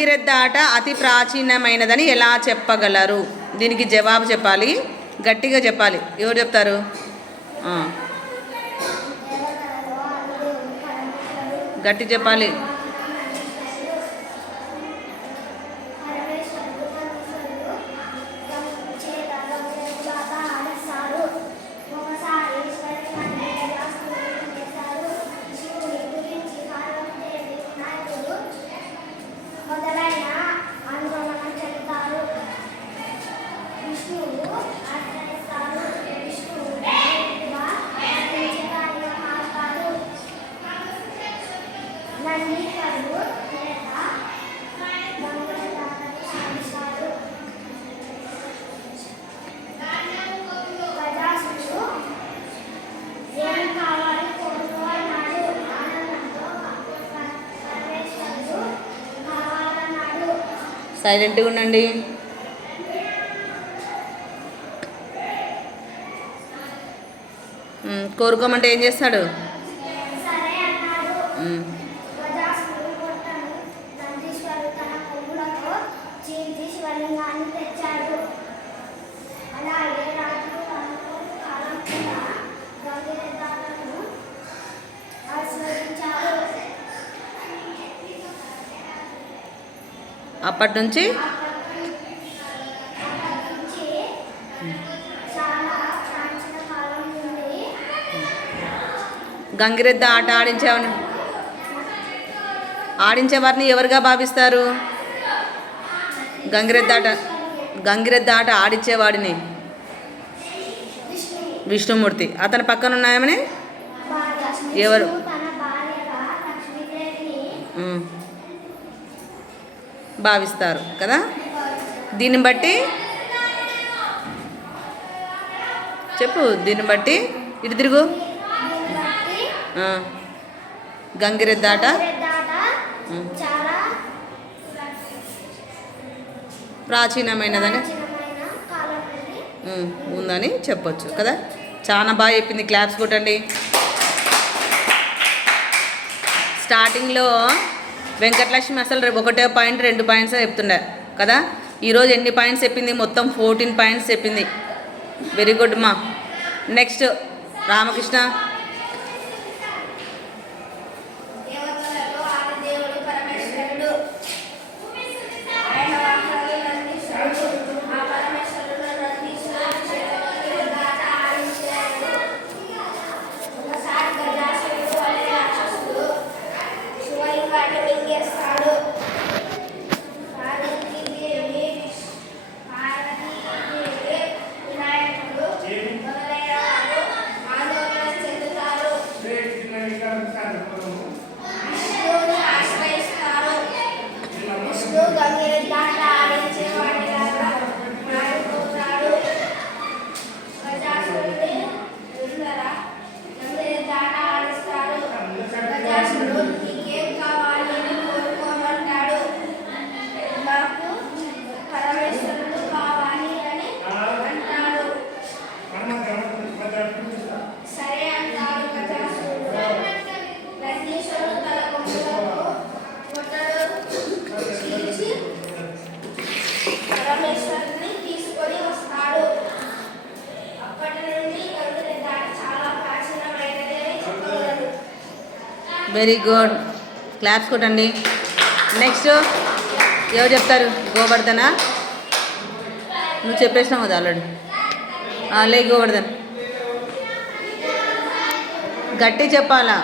గంగిరెద్ద ఆట అతి ప్రాచీనమైనదని ఎలా చెప్పగలరు? దీనికి జవాబు చెప్పాలి, గట్టిగా చెప్పాలి. ఎవరు చెప్తారు? గట్టి చెప్పాలి. సైలెంట్గా ఉండండి. కోరుకోమంటే ఏం చేస్తాడు? అప్పటి నుంచి గంగిరెద్ద ఆట ఆడించేవారిని ఎవరుగా భావిస్తారు? గంగిరెద్ద ఆట ఆడించేవాడిని విష్ణుమూర్తి. అతని పక్కన ఉన్నాయమని ఎవరు? భావిస్తారు కదా. దీన్ని బట్టి చెప్పు. దీన్ని బట్టి ఇటు తిరుగు. గంగిరెద్ద ఆట ప్రాచీనమైనదని ఉందని చెప్పొచ్చు కదా. చాలా బాగా చెప్పింది. క్లాప్స్ కొట్టండి. స్టార్టింగ్లో వెంకటలక్ష్మి అసలు 1 పాయింట్ 2 పాయింట్స్ చెప్తుండే కదా. ఈరోజు ఎన్ని పాయింట్స్ చెప్పింది? మొత్తం 14 పాయింట్స్ చెప్పింది. వెరీ గుడ్ మా. Next Ramakrishna. Very good. Claps కొట్టండి. నెక్స్ట్ ఎవరు చెప్తారు? గోవర్ధన. నువ్వు చెప్పేసినావు కదా ఆల్రెడీ. లే గోవర్ధన్, గట్టి చెప్పాలా.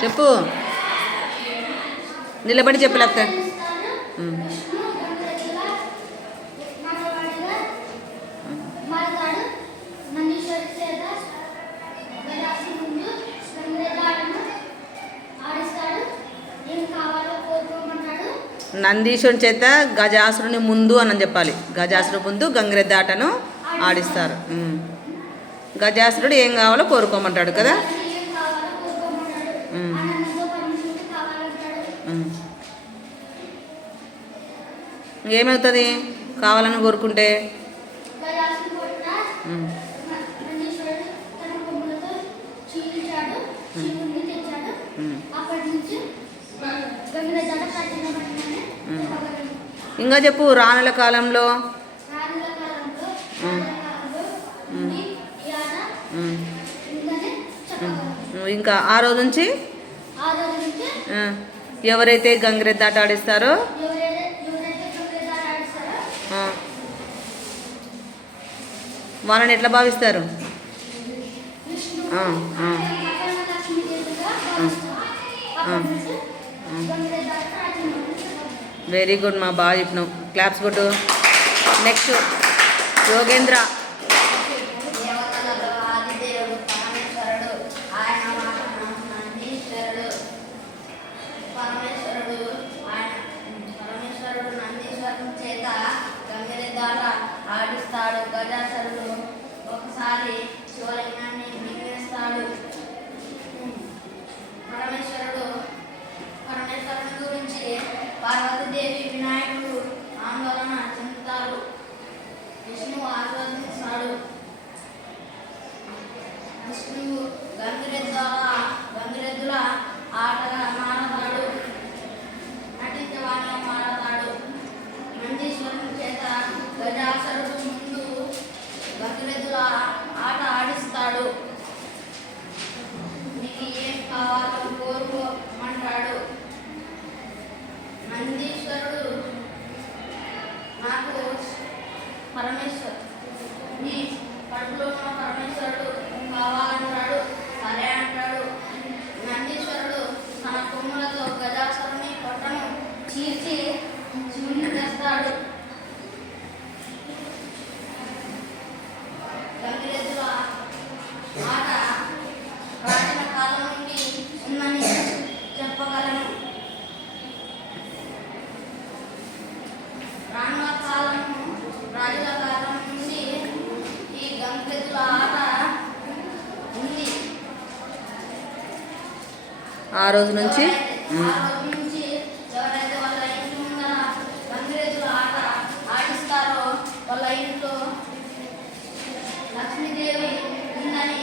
చెప్పు. నిలబడి చెప్పు. లేకపోతే నందీశ్వరుని చేత గజాసురుని ముందు అని చెప్పాలి. గజాసురుని ముందు గంగిరెద్ద ఆటను ఆడిస్తారు. గజాసురుడు ఏం కావాలో కోరుకోమంటాడు కదా. ఏమవుతుంది కావాలని కోరుకుంటే? ఇంకా చెప్పు. రాణుల కాలంలో ఇంకా ఆ రోజు నుంచి ఎవరైతే గంగిరెద్దు ఆట ఆడిస్తారో వాళ్ళని ఎట్లా భావిస్తారు? వెరీ గుడ్ మా, బాగా చెప్పినావు. క్లాప్స్ కొట్టు. నెక్స్ట్ యోగేంద్ర. ఆడిస్తాడు. గజాసురుడు ఒకసారి శివలింగాన్ని మింగేస్తాడు. పరమేశ్వరుడు గురించి పార్వతీదేవి వినాయకుడు ఆందోళన చెందుతారు. విష్ణువు ఆస్వాదిస్తాడు. విష్ణువు గంగిరెద్దుల ఆటగా మారతాడు. నటించవాణి మారతాడు. నందీశ్వరుని చేత గజాసురుడు ముందు గంగిరెద్దుల ఆట ఆడిస్తాడు. నీకు ఏం కావాలో కోరుకోమంటాడు. నందీశ్వరుడు నాకు నీ కడుపులో ఉన్న పరమేశ్వరుడు కావాలంటాడు. సరే అంటాడు. నందీశ్వరుడు తన కొమ్ములతో గజాసురుని పొట్టను చీల్చి శివుని తెస్తాడు. గంగిరెద్దుల ఆట ప్రాచీన కాలం నుండి ఉందని చెప్పగలను. రానుల రాజుల కాలం నుండి ఈ గంగిరెద్దుల ఆట ఉంది. ఆ రోజు నుంచి ఎవరైతే వాళ్ళ ఇంటి ముందర గంగిరెద్దుల ఆట ఆడిస్తారో వాళ్ళ ఇంట్లో లక్ష్మీదేవి ఉందని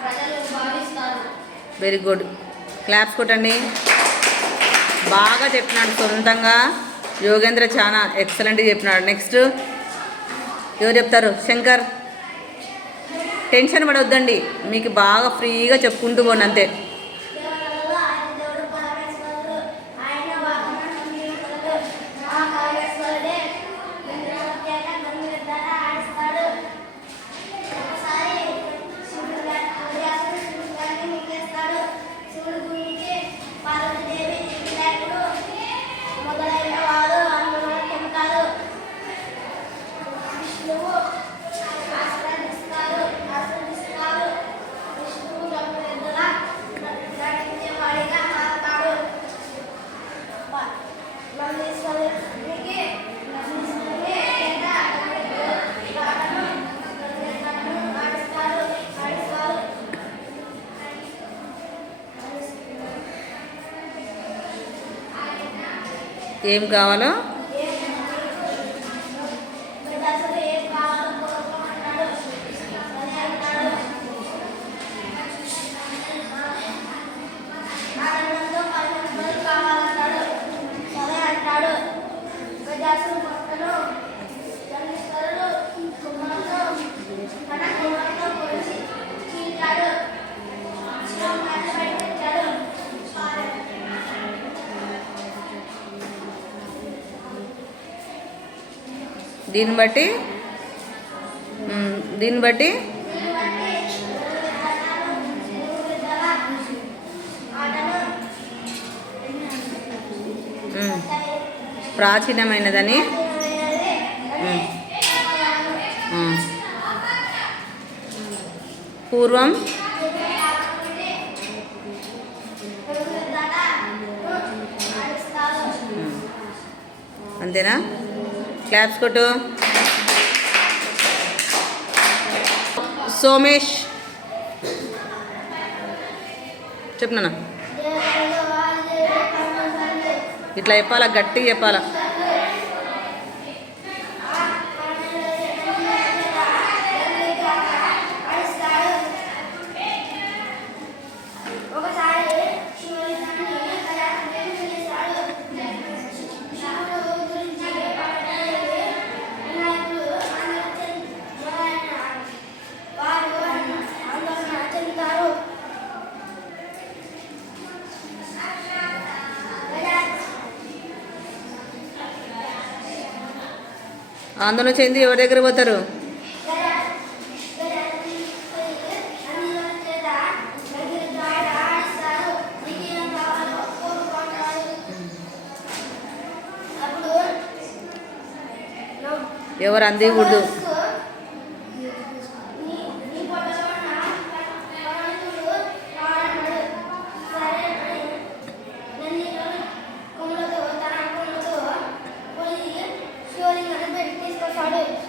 ప్రజలు భావిస్తారు. Very good. క్లాప్స్ కొట్టండి. బాగా చెప్పినాడు సొంతంగా యోగేంద్ర, చాలా ఎక్సలెంట్గా చెప్పినాడు. నెక్స్ట్ ఎవరు చెప్తారు? శంకర్. టెన్షన్ పడవద్దండి, మీకు బాగా ఫ్రీగా చెప్పుకుంటూ పోండి అంతే. ఏం కావాలో దీన్ని బట్టి ప్రాచీనమైనదని పూర్వం అంతేనా? క్లాప్స్ కొట్టు. సోమేష్ చెప్పనా ఇట్లా చెప్పాలా, గట్టిగా చెప్పాలా. ఆందోళన చెంది ఎవరి దగ్గర పోతారు? ఎవరు అందికూడదు. తీసుకొస్తాడు.